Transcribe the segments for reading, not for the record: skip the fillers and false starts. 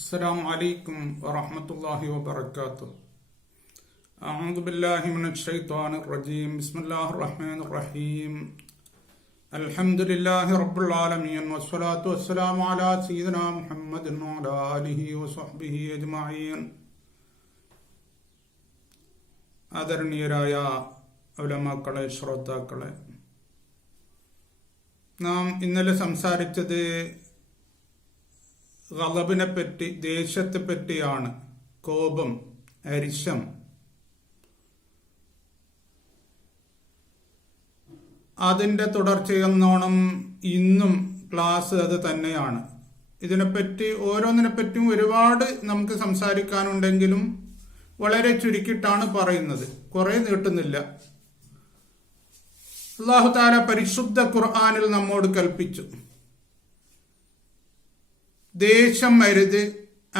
السلام عليكم ورحمة الله وبركاته. أعوذ بالله من الشيطان الرجيم. بسم الله الرحمن الرحيم. الحمد لله رب العالمين والصلاة والسلام على سيدنا محمد وعلى آله وصحبه أجمعين. ആദരണീയരായ ഉലമാക്കളെ, ശ്രോതാക്കളെ, നാം ഇന്നലെ സംസാരിച്ചത് ഗളബിനെ പറ്റി, ദേഷ്യത്തെ പറ്റിയാണ്. കോപം, അരിശം. അതിൻ്റെ തുടർച്ചയെന്നോണം ഇന്നും ക്ലാസ് അത് തന്നെയാണ്. ഇതിനെപ്പറ്റി ഓരോന്നിനെപ്പറ്റിയും ഒരുപാട് നമുക്ക് സംസാരിക്കാനുണ്ടെങ്കിലും വളരെ ചുരുക്കിയിട്ടാണ് പറയുന്നത്, കുറെ നീട്ടുന്നില്ല. അല്ലാഹു തആല പരിശുദ്ധ ഖുർആനിൽ നമ്മോട് കൽപ്പിച്ചു, ദേഷ്യം അരുത്,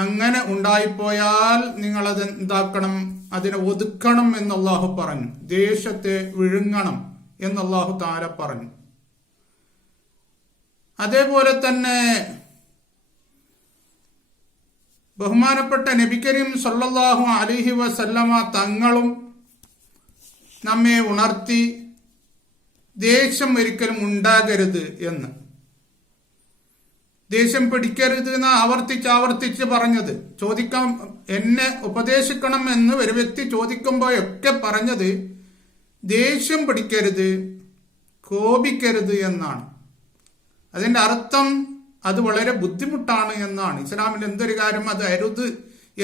അങ്ങനെ ഉണ്ടായിപ്പോയാൽ നിങ്ങളത് എന്താക്കണം, അതിനെ ഒതുക്കണം എന്ന് അല്ലാഹു പറഞ്ഞു. ദേഷ്യത്തെ വിഴുങ്ങണം എന്ന് അല്ലാഹു തആല പറഞ്ഞു. അതേപോലെ തന്നെ ബഹുമാനപ്പെട്ട നബി കരീം സല്ലല്ലാഹു അലൈഹി വസല്ലമ തങ്ങളും നമ്മെ ഉണർത്തി ദേഷ്യം ഒരിക്കലും ഉണ്ടാകരുത് എന്ന്. ദേഷ്യം പിടിക്കരുത് എന്ന് ആവർത്തിച്ച് പറഞ്ഞത്. ചോദിക്കാം, എന്നെ ഉപദേശിക്കണം എന്ന് ഒരു വ്യക്തി ചോദിക്കുമ്പോഴൊക്കെ പറഞ്ഞത് ദേഷ്യം പിടിക്കരുത്, കോപിക്കരുത് എന്നാണ്. അതിന്റെ അർത്ഥം അത് വളരെ ബുദ്ധിമുട്ടാണ് എന്നാണ്. ഇസ്ലാമിൽ എന്തൊരു കാര്യം അത് അരുത്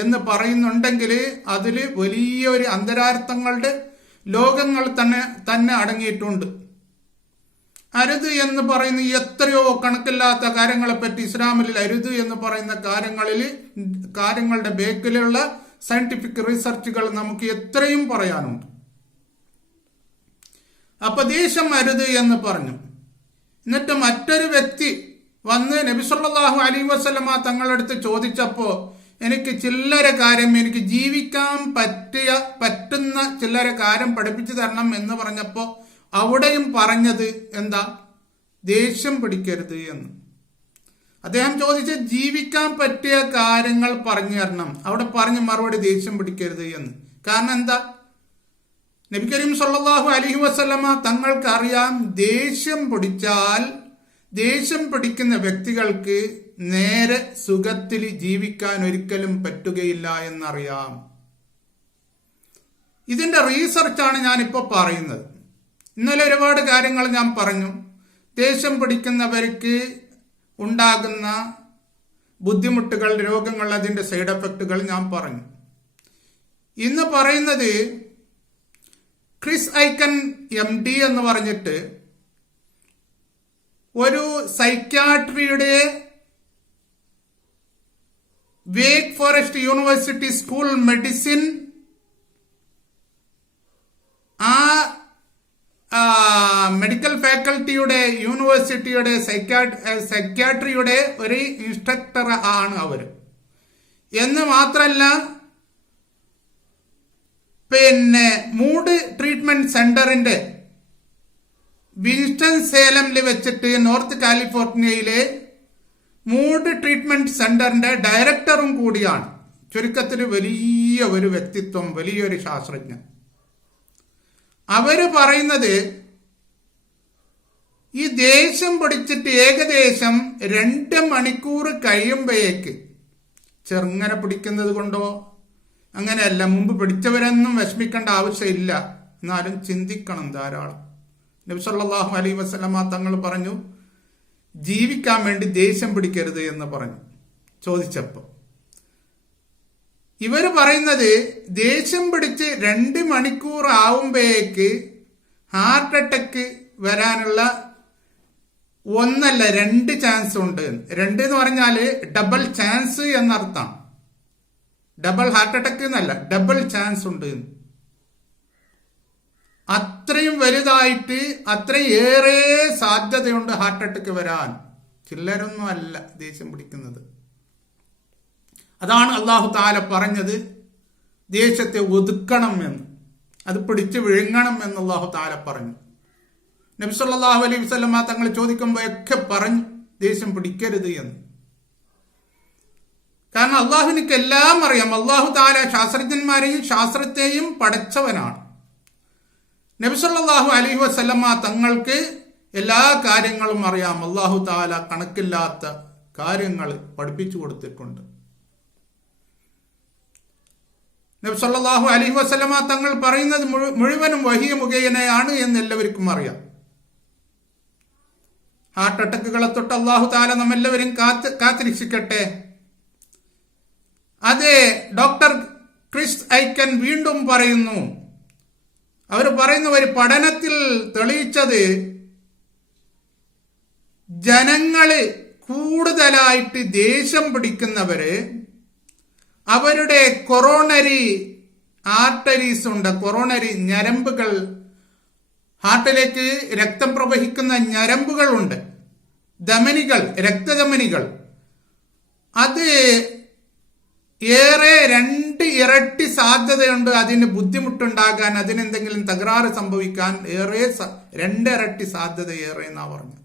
എന്ന് പറയുന്നുണ്ടെങ്കിൽ അതിൽ വലിയൊരു അന്തരാർത്ഥങ്ങളുടെ ലോകങ്ങൾ തന്നെ അടങ്ങിയിട്ടുണ്ട്. അരുത് എന്ന് പറയുന്ന എത്രയോ കണക്കില്ലാത്ത കാര്യങ്ങളെ പറ്റി ഇസ്ലാമിൽ അരുത് എന്ന് പറയുന്ന കാര്യങ്ങളുടെ ബേക്കിലുള്ള സയന്റിഫിക് റിസർച്ചുകൾ നമുക്ക് എത്രയും പറയാനുണ്ട്. അപ്പൊ ദേഷ്യം അരുത് എന്ന് പറഞ്ഞു. എന്നിട്ട് മറ്റൊരു വ്യക്തി വന്ന് നബി സല്ലല്ലാഹു അലൈഹി വസല്ലമ തങ്ങളടുത്ത് ചോദിച്ചപ്പോ, എനിക്ക് ചില്ലറ കാര്യം, എനിക്ക് ജീവിക്കാൻ പറ്റുന്ന ചില്ലറ കാര്യം പഠിപ്പിച്ചു തരണം എന്ന് പറഞ്ഞപ്പോ അവിടെയും പറഞ്ഞത് എന്താ? ദേഷ്യം പിടിക്കരുത് എന്ന്. അദ്ദേഹം ചോദിച്ച ജീവിക്കാൻ പറ്റിയ കാര്യങ്ങൾ പറഞ്ഞു തരണം. അവിടെ പറഞ്ഞ മറുപടി ദേഷ്യം പിടിക്കരുത് എന്ന്. കാരണം എന്താ? നബി കരീം സല്ലല്ലാഹു അലൈഹി വസല്ലമ തങ്ങൾക്ക് അറിയാം, ദേഷ്യം പിടിക്കുന്ന വ്യക്തികൾക്ക് നേരെ സുഖത്തിൽ ജീവിക്കാൻ ഒരിക്കലും പറ്റുകയില്ല എന്നറിയാം. ഇതിന്റെ റീസർച്ചാണ് ഞാനിപ്പോ പറയുന്നത്. ഇന്നലെ ഒരുപാട് കാര്യങ്ങൾ ഞാൻ പറഞ്ഞു. ദേഷ്യം പിടിക്കുന്നവർക്ക് ഉണ്ടാകുന്ന ബുദ്ധിമുട്ടുകൾ, രോഗങ്ങൾ, അതിന്റെ സൈഡ് എഫക്റ്റുകൾ ഞാൻ പറഞ്ഞു. ഇന്ന് പറയുന്നത് ക്രിസ് ഐക്കൻ MD എന്ന് പറഞ്ഞിട്ട് ഒരു സൈക്യാട്രിയുടെ Wake Forest university school medicine medical ഫാക്കൽറ്റിയുടെ യൂണിവേഴ്സിറ്റിയുടെ സൈക്യാട്രിയുടെ ഒരു ഇൻസ്ട്രക്ടർ ആണ് അവർ. എന്ന് മാത്രല്ല, മൂഡ് ട്രീറ്റ്മെന്റ് സെന്ററിന്റെ വിൻസ്റ്റൺ സേലമിൽ വെച്ചിട്ട് നോർത്ത് കാലിഫോർണിയയിലെ മൂഡ് ട്രീറ്റ്മെന്റ് സെന്ററിന്റെ ഡയറക്ടറും കൂടിയാണ്. ചുരുക്കത്തിൽ വലിയ ഒരു വ്യക്തിത്വം, വലിയൊരു ശാസ്ത്രജ്ഞൻ. അവര് പറയുന്നത്, ഈ ദേഷ്യം പിടിച്ചിട്ട് ഏകദേശം 2 മണിക്കൂർ കഴിയുമ്പോഴേക്ക്, ചെറുങ്ങനെ പിടിക്കുന്നത് കൊണ്ടോ അങ്ങനെയല്ല, മുമ്പ് പിടിച്ചവരൊന്നും വിഷമിക്കേണ്ട ആവശ്യമില്ല, എന്നാലും ചിന്തിക്കണം ധാരാളം. നബി സല്ലല്ലാഹു അലൈഹി വസല്ലമ തങ്ങൾ പറഞ്ഞു, ജീവിക്കാൻ വേണ്ടി ദേഷ്യം പിടിക്കരുത് എന്ന് പറഞ്ഞു. ചോദിച്ചപ്പോ ഇവര് പറയുന്നത്, ദേഷ്യം പിടിച്ച് 2 മണിക്കൂർ ആവുമ്പോഴേക്ക് ഹാർട്ട് അറ്റാക്ക് വരാനുള്ള 1 അല്ല 2 ചാൻസ് ഉണ്ട്. 2 എന്ന് പറഞ്ഞാല് ഡബിൾ ചാൻസ് എന്നർത്ഥം. ഡബിൾ ഹാർട്ട് അറ്റാക്ക് എന്നല്ല, ഡബിൾ ചാൻസ് ഉണ്ട്. അത്രയും വലുതായിട്ട് അത്രയേറെ സാധ്യതയുണ്ട് ഹാർട്ട് അറ്റാക്ക് വരാൻ. ചില്ലരൊന്നും അല്ല ദേഷ്യം പിടിക്കുന്നത്. അതാണ് അല്ലാഹു തആല പറഞ്ഞത്, ദേഷ്യത്തെ ഒതുക്കണം എന്ന്, അത് പിടിച്ചു വിഴുങ്ങണം എന്ന് അല്ലാഹു തആല പറഞ്ഞു. നബി സല്ലല്ലാഹു അലൈഹി വസല്ലമ തങ്ങൾ ചോദിക്കുമ്പോഴൊക്കെ പറഞ്ഞു ദേഷ്യം പിടിക്കരുത് എന്ന്. കാരണം കാരണം അള്ളാഹുവിനക്ക് എല്ലാം അറിയാം. അള്ളാഹു താല ശാസ്ത്രജ്ഞന്മാരെയും ശാസ്ത്രത്തെയും പടച്ചവനാണ്. നബി സല്ലല്ലാഹു അലൈഹി വസല്ലമ തങ്ങൾക്ക് എല്ലാ കാര്യങ്ങളും അറിയാം. അള്ളാഹു താല കണക്കില്ലാത്ത കാര്യങ്ങൾ പഠിപ്പിച്ചു കൊടുത്തിട്ടുണ്ട്. നബി സല്ലല്ലാഹു അലൈഹി വസല്ലമ തങ്ങൾ പറയുന്നത് മുഴുവനും വഹി മുഖേനയാണ് എന്ന് എല്ലാവർക്കും അറിയാം. ഹാർട്ട് അറ്റാക്കുകളെ തൊട്ട് അള്ളാഹു താല നമ്മെല്ലാവരും കാത്തിരക്ഷിക്കട്ടെ. അതെ, ഡോക്ടർ ക്രിസ് ഐക്കൻ വീണ്ടും പറയുന്നു, അവർ പറയുന്ന ഒരു പഠനത്തിൽ തെളിയിച്ചത് ജനങ്ങള് കൂടുതലായിട്ട് ദേഷ്യം പിടിക്കുന്നവര് അവരുടെ കൊറോണറി ആർട്ടറീസ് ഉണ്ട്, കൊറോണറി ഞരമ്പുകൾ, ഹാർട്ടിലേക്ക് രക്തം പ്രവഹിക്കുന്ന ഞരമ്പുകളുണ്ട്, ധമനികൾ, രക്തധമനികൾ, അത് ഏറെ 2 ഇരട്ടി സാധ്യതയുണ്ട് അതിന് ബുദ്ധിമുട്ടുണ്ടാകാൻ, അതിനെന്തെങ്കിലും തകരാറ് സംഭവിക്കാൻ ഏറെ 2 ഇരട്ടി സാധ്യത ഏറെ എന്നാ പറഞ്ഞു.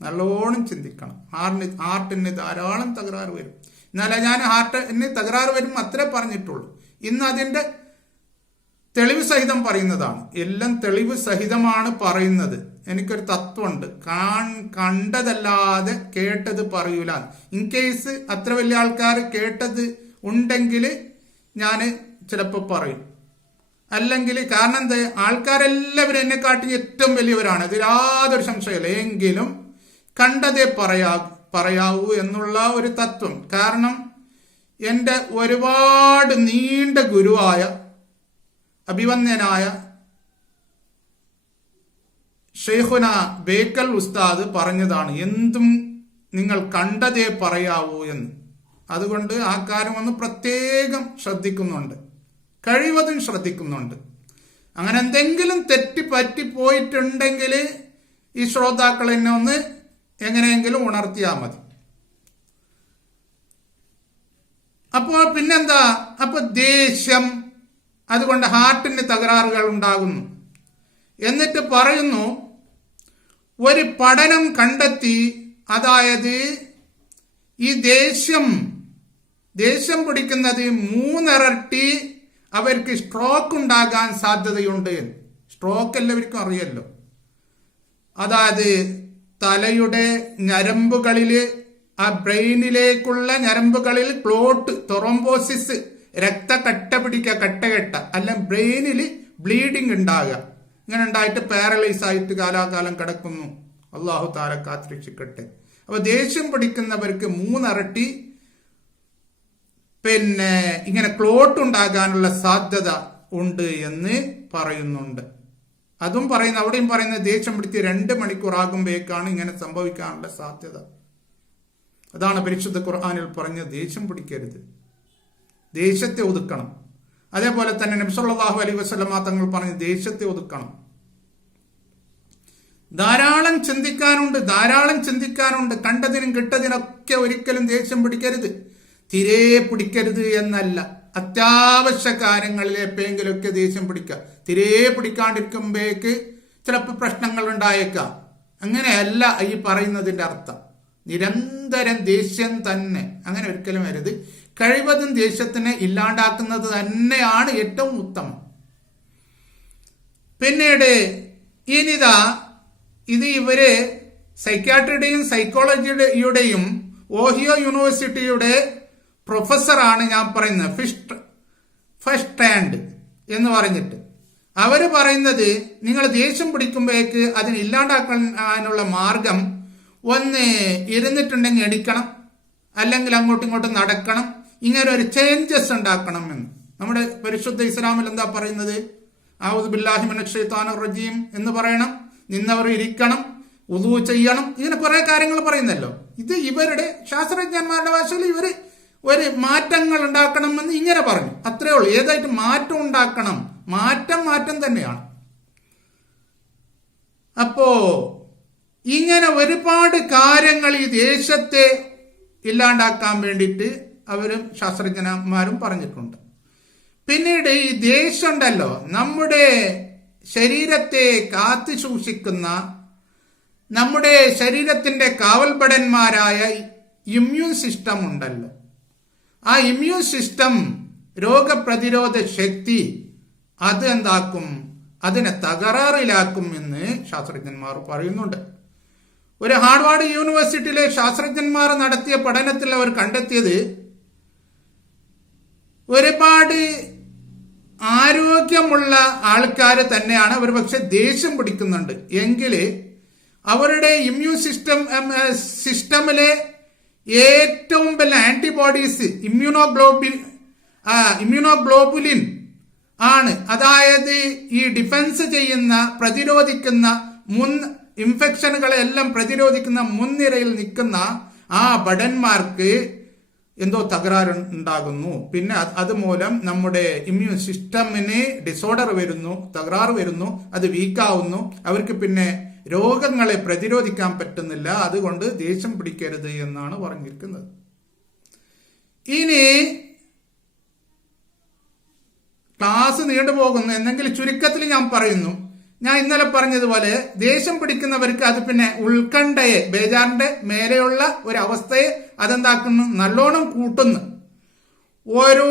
നല്ലോണം ചിന്തിക്കണം. ഹാർട്ടിന് ധാരാളം തകരാറ് വരും. എന്നാലേ ഞാൻ ഹാർട്ടിന് തകരാറ് വരും അത്രേ പറഞ്ഞിട്ടുള്ളൂ. ഇന്ന് അതിന്റെ തെളിവ് സഹിതം പറയുന്നതാണ്. എല്ലാം തെളിവ് സഹിതമാണ് പറയുന്നത്. എനിക്കൊരു തത്വമുണ്ട്, കണ്ടതല്ലാതെ കേട്ടത് പറയൂല. ഇൻ കേസ് അത്ര വലിയ ആൾക്കാർ കേട്ടത് ഉണ്ടെങ്കിൽ ഞാൻ ചിലപ്പോൾ പറയും. അല്ലെങ്കിൽ കാരണം എന്താ, ആൾക്കാരെല്ലാവരും എന്നെക്കാട്ടി ഏറ്റവും വലിയവരാണ്, അതിൽ യാതൊരു സംശയമില്ല. എങ്കിലും കണ്ടതേ പറയാവൂ എന്നുള്ള ഒരു തത്വം. കാരണം എൻ്റെ ഒരുപാട് നീണ്ട ഗുരുവായ അഭിവന്യനായ ഷെയ്ഖുന ബേക്കൽ ഉസ്താദ് പറഞ്ഞതാണ്, എന്തും നിങ്ങൾ കണ്ടതേ പറയാവൂ എന്ന്. അതുകൊണ്ട് ആ കാര്യം ഒന്ന് പ്രത്യേകം ശ്രദ്ധിക്കുന്നുണ്ട്, കഴിവതും ശ്രദ്ധിക്കുന്നുണ്ട്. അങ്ങനെ എന്തെങ്കിലും തെറ്റി പോയിട്ടുണ്ടെങ്കിൽ ഈ ശ്രോതാക്കൾ എന്നെ ഒന്ന് എങ്ങനെയെങ്കിലും ഉണർത്തിയാൽ മതി. അപ്പോൾ പിന്നെന്താ, അപ്പൊ ദേഷ്യം, അതുകൊണ്ട് ഹാർട്ടിന് തകരാറുകൾ ഉണ്ടാകുന്നു. എന്നിട്ട് പറയുന്നു, ഒരു പഠനം കണ്ടെത്തി, അതായത് ഈ ദേഷ്യം പിടിക്കുന്നത് 3 ഇരട്ടി അവർക്ക് സ്ട്രോക്ക് ഉണ്ടാകാൻ സാധ്യതയുണ്ട്. സ്ട്രോക്ക് എല്ലാവർക്കും അറിയല്ലോ. അതായത് തലയുടെ ഞരമ്പുകളില്, ആ ബ്രെയിനിലേക്കുള്ള ഞരമ്പുകളിൽ ക്ലോട്ട്, തൊറോംബോസിസ്, രക്തക്കട്ട പിടിക്കുക, കട്ട അല്ല ബ്രെയിനിൽ ബ്ലീഡിങ് ഉണ്ടാകുക. ഇങ്ങനെ ഉണ്ടായിട്ട് പാരലൈസ് ആയിട്ട് കാലാകാലം കിടക്കുന്നു. അള്ളാഹു താല കാത്തിരക്ഷിക്കട്ടെ. അപ്പൊ ദേഷ്യം പിടിക്കുന്നവർക്ക് 3 ഇരട്ടി ഇങ്ങനെ ക്ലോട്ട് ഉണ്ടാകാനുള്ള സാധ്യത ഉണ്ട് എന്ന് പറയുന്നുണ്ട്. അതും പറയുന്ന, അവിടെയും പറയുന്ന ദേഷ്യം പിടിച്ച് 2 മണിക്കൂർ ആകുമ്പോഴേക്കാണ് ഇങ്ങനെ സംഭവിക്കാനുള്ള സാധ്യത. അതാണ് പരിശുദ്ധ ഖുർആനിൽ പറഞ്ഞ ദേഷ്യം പിടിക്കരുത്, ദേഷ്യത്തെ ഒതുക്കണം. അതേപോലെ തന്നെ നബി സല്ലല്ലാഹു അലൈഹി വസല്ലമ തങ്ങൾ പറഞ്ഞ ദേഷ്യത്തെ ഒതുക്കണം. ധാരാളം ചിന്തിക്കാനുണ്ട്. കണ്ടതിനും കിട്ടതിനൊക്കെ ഒരിക്കലും ദേഷ്യം പിടിക്കരുത്, തിരെ പിടിക്കരുത് എന്നല്ല. അത്യാവശ്യ കാര്യങ്ങളിൽ എപ്പോഴെങ്കിലുമൊക്കെ ദേഷ്യം പിടിക്കുക. തിരെ പിടിക്കാണ്ടിരിക്കുമ്പോഴേക്ക് ചിലപ്പോൾ പ്രശ്നങ്ങൾ ഉണ്ടായേക്കാം. അങ്ങനെയല്ല ഈ പറയുന്നതിന്റെ അർത്ഥം. നിരന്തരം ദേഷ്യം തന്നെ, അങ്ങനെ ഒരിക്കലും വരരുത്. കഴിവതും ദേഷ്യത്തിനെ ഇല്ലാണ്ടാക്കുന്നത് തന്നെയാണ് ഏറ്റവും ഉത്തമം. പിന്നീട് ഇനിതാ, ഇത് ഇവര് സൈക്യാട്രിയുടെയും സൈക്കോളജിയുടെയും ഓഹിയോ യൂണിവേഴ്സിറ്റിയുടെ പ്രൊഫസറാണ് ഞാൻ പറയുന്നത്, ഫസ്റ്റ് ഹാൻഡ് എന്ന് പറഞ്ഞിട്ട്. അവര് പറയുന്നത്, നിങ്ങൾ ദേഷ്യം പിടിക്കുമ്പോഴേക്ക് അതിന് ഇല്ലാണ്ടാക്കാനുള്ള മാർഗം ഒന്ന് ഇരുന്നിട്ടുണ്ടെങ്കിൽ എണിക്കണം, അല്ലെങ്കിൽ അങ്ങോട്ടും ഇങ്ങോട്ടും നടക്കണം. ഇങ്ങനെ ഒരു ചേഞ്ചസ് ഉണ്ടാക്കണം എന്ന്. നമ്മുടെ പരിശുദ്ധ ഇസ്ലാമിൽ എന്താ പറയുന്നത്? ഔദു ബില്ലാഹി മിനശ് ശൈത്വാനിർ റജീം എന്ന് പറയണം, നിന്നവർ ഇരിക്കണം, ഉദു ചെയ്യണം, ഇങ്ങനെ കുറെ കാര്യങ്ങൾ പറയുന്നല്ലോ. ഇത് ഇവരുടെ ശാസ്ത്രജ്ഞന്മാരുടെ ഭാഷയിൽ ഇവര് ഒരു മാറ്റങ്ങൾ ഉണ്ടാക്കണമെന്ന് ഇങ്ങനെ പറഞ്ഞു. അത്രേ ഉള്ളൂ. ഏതായിട്ട് മാറ്റം ഉണ്ടാക്കണം, മാറ്റം തന്നെയാണ്. അപ്പോ ഇങ്ങനെ ഒരുപാട് കാര്യങ്ങൾ ഈ ദേശത്തെ ഇല്ലാണ്ടാക്കാൻ വേണ്ടിയിട്ട് അവരും ശാസ്ത്രജ്ഞന്മാരും പറഞ്ഞിട്ടുണ്ട്. പിന്നീട് ഈ ദേശം ഉണ്ടല്ലോ, നമ്മുടെ ശരീരത്തെ കാത്തു സൂക്ഷിക്കുന്ന, നമ്മുടെ ശരീരത്തിന്റെ കാവൽഭടന്മാരായ ഇമ്മ്യൂൺ സിസ്റ്റം ഉണ്ടല്ലോ, ആ ഇമ്മ്യൂൺ സിസ്റ്റം, രോഗപ്രതിരോധ ശക്തി അത് എന്താക്കും, അതിനെ തകരാറിലാക്കും എന്ന് ശാസ്ത്രജ്ഞന്മാർ പറയുന്നുണ്ട്. ഒരു ഹാർവാർഡ് യൂണിവേഴ്സിറ്റിയിലെ ശാസ്ത്രജ്ഞന്മാർ നടത്തിയ പഠനത്തിൽ അവർ കണ്ടെത്തിയത് ഒരുപാട് ആരോഗ്യമുള്ള ആൾക്കാർ തന്നെയാണ് അവർ പക്ഷെ ദേഷ്യം പിടിക്കുന്നുണ്ട് എങ്കിൽ അവരുടെ ഇമ്മ്യൂൺ സിസ്റ്റമിലെ ഏറ്റവും വലിയ ആന്റിബോഡീസ് ഇമ്മ്യൂണോഗ്ലോബുലിൻ ആണ്. അതായത് ഈ ഡിഫൻസ് ചെയ്യുന്ന, പ്രതിരോധിക്കുന്ന, ഇൻഫെക്ഷനുകളെല്ലാം പ്രതിരോധിക്കുന്ന മുൻനിരയിൽ നിൽക്കുന്ന ആ ഭടന്മാർക്ക് എന്തോ തകരാറുണ്ടാകുന്നു. പിന്നെ അതുമൂലം നമ്മുടെ ഇമ്മ്യൂൺ സിസ്റ്റമിന് ഡിസോർഡർ വരുന്നു, തകരാറ് വരുന്നു, അത് വീക്കാവുന്നു. അവർക്ക് പിന്നെ രോഗങ്ങളെ പ്രതിരോധിക്കാൻ പറ്റുന്നില്ല. അതുകൊണ്ട് ദേഷ്യം പിടിക്കരുത് എന്നാണ് പറഞ്ഞിരിക്കുന്നത്. ഇനി ക്ലാസ് നീണ്ടുപോകുന്നു എന്നെങ്കിൽ ചുരുക്കത്തിൽ ഞാൻ പറയുന്നു, ഞാൻ ഇന്നലെ പറഞ്ഞതുപോലെ ദേഷ്യം പിടിക്കുന്നവർക്ക് അത് പിന്നെ ഉത്കണ്ഠയെ, ബേജാറിന്റെ മേലെയുള്ള ഒരു അവസ്ഥയെ അതെന്താക്കുന്നു, നല്ലോണം കൂട്ടുന്നു. ഒരു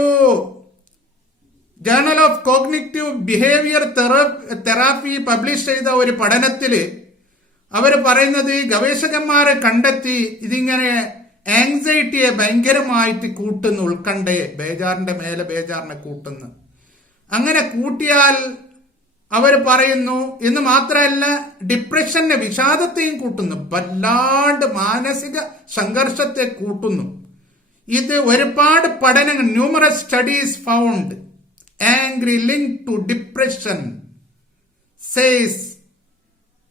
journal of cognitive behaviour therapy publish ചെയ്ത ഒരു പഠനത്തിൽ അവർ പറയുന്നത്, ഗവേഷകന്മാരെ കണ്ടെത്തി ഇതിങ്ങനെ ആങ്സൈറ്റിയെ ഭയങ്കരമായിട്ട് കൂട്ടുന്നു, ഉത്കണ്ഠയെ, ബേജാറിന്റെ മേലെ ബേജാറിനെ കൂട്ടുന്നു. അങ്ങനെ കൂട്ടിയാൽ അവർ പറയുന്നു എന്ന് മാത്രമല്ല, ഡിപ്രഷനെ, വിഷാദത്തെയും കൂട്ടുന്നു, വല്ലാണ്ട് മാനസിക സംഘർഷത്തെ കൂട്ടുന്നു. ഇത് ഒരുപാട് പഠനങ്ങൾ, numerous studies found angry link to depression says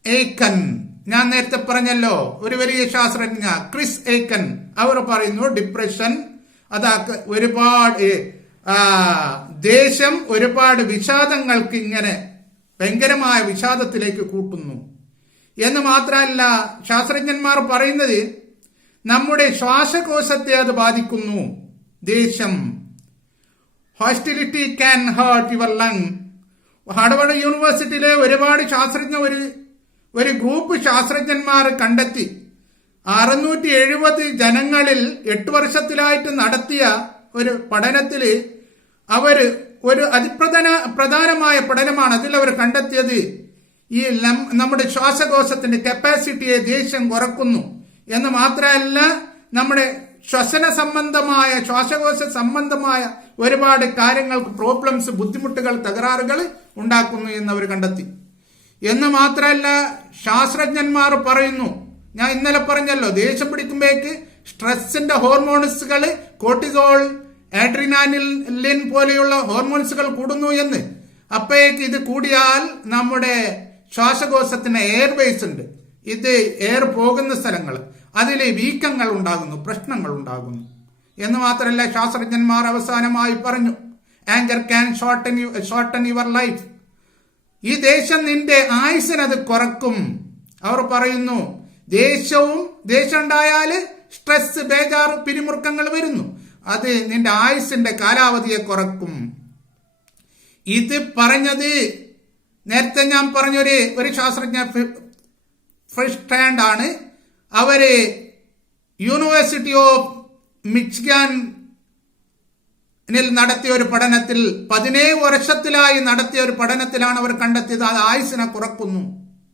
ഏക്കൻ. ഞാൻ നേരത്തെ പറഞ്ഞല്ലോ, ഒരു വലിയ ശാസ്ത്രജ്ഞ ക്രിസ് ഏക്കൻ, അവർ പറയുന്നു ഡിപ്രഷൻ ഒരുപാട് ദേഷ്യം ഒരുപാട് വിഷാദങ്ങൾക്ക് ഇങ്ങനെ ഭയങ്കരമായ വിഷാദത്തിലേക്ക് കൂട്ടുന്നു. എന്ന് മാത്രമല്ല, ശാസ്ത്രജ്ഞന്മാർ പറയുന്നത് നമ്മുടെ ശ്വാസകോശത്തെ അത് ബാധിക്കുന്നു. ദേഷ്യം, hostility can hurt your lung. Harvard യൂണിവേഴ്സിറ്റിയിലെ ഒരുപാട് ഒരു ഗ്രൂപ്പ് ശാസ്ത്രജ്ഞന്മാർ കണ്ടെത്തി 670 ജനങ്ങളിൽ 8 വർഷത്തിലായിട്ട് നടത്തിയ ഒരു പഠനത്തിൽ അവര് ഒരു പ്രധാനമായ പഠനമാണ്. അതിൽ അവർ കണ്ടെത്തിയത് ഈ നമ്മുടെ ശ്വാസകോശത്തിന്റെ കപ്പാസിറ്റിയെ ദേഷ്യം കുറക്കുന്നു എന്ന് മാത്രമല്ല, നമ്മുടെ ശ്വാസകോശ സംബന്ധമായ ഒരുപാട് കാര്യങ്ങൾക്ക് പ്രോബ്ലംസ്, ബുദ്ധിമുട്ടുകൾ, തകരാറുകൾ ഉണ്ടാക്കുന്നു എന്ന് അവർ കണ്ടെത്തി. എന്ന് മാത്രമല്ല, ശാസ്ത്രജ്ഞന്മാർ പറയുന്നു, ഞാൻ ഇന്നലെ പറഞ്ഞല്ലോ, ദേഷ്യം പിടിക്കുമ്പോഴേക്ക് സ്ട്രെസ്സിന്റെ ഹോർമോൺസുകൾ, കോർട്ടിസോൾ, ആഡ്രിനാലിൻ പോലെയുള്ള ഹോർമോൺസുകൾ കൂടുന്നു എന്ന്. അപ്പോഴേക്ക് ഇത് കൂടിയാൽ നമ്മുടെ ശ്വാസകോശത്തിന് എയർവേസ് ഉണ്ട്, ഇത് എയർ പോകുന്ന സ്ഥലങ്ങൾ, അതിൽ വീക്കങ്ങൾ ഉണ്ടാകുന്നു, പ്രശ്നങ്ങൾ ഉണ്ടാകുന്നു. എന്ന് മാത്രമല്ല, ശാസ്ത്രജ്ഞന്മാർ അവസാനമായി പറഞ്ഞു, anchor can shorten your life. ഈ ദേഷ്യം നിന്റെ ആയുസ്സിനത് കുറക്കും. അവർ പറയുന്നു, ദേഷ്യം ഉണ്ടായാൽ സ്ട്രെസ്, ബേജാറ്, പിരിമുറുക്കങ്ങൾ വരുന്നു, അത് നിന്റെ ആയുസ്സിന്റെ കാലാവധിയെ കുറക്കും. ഇത് പറഞ്ഞത് നേരത്തെ ഞാൻ പറഞ്ഞൊരു ശാസ്ത്രജ്ഞ ഫസ്റ്റ് ഹാൻഡ് ആണ്. അവര് യൂണിവേഴ്സിറ്റി ഓഫ് മിച്ചിഗാനിൽ നടത്തിയ ഒരു പഠനത്തിൽ, 17 വർഷത്തിലായി നടത്തിയ ഒരു പഠനത്തിലാണ് അവർ കണ്ടെത്തിയത് അത് ആയുസ്സിനെ കുറക്കുന്നു.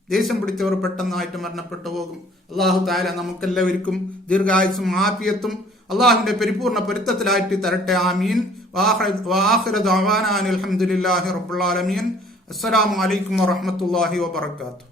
ദേഷ്യം പിടിച്ചവർ പെട്ടെന്നായിട്ട് മരണപ്പെട്ടു പോകും. അള്ളാഹു തആല നമുക്കെല്ലാവർക്കും ദീർഘായുസ്സും ആഫിയത്തും അള്ളാഹുവിന്റെ പരിപൂർണ്ണ പൊരുത്തത്തിലായിട്ട് തരട്ടെ. ആമീൻ. വആഖിറു ദഅവാനാ അൽഹംദുലില്ലാഹി റബ്ബിൽ ആലമീൻ. അസ്സലാമു അലൈക്കും വറഹ്മത്തുള്ളാഹി വബറകാതുഹു.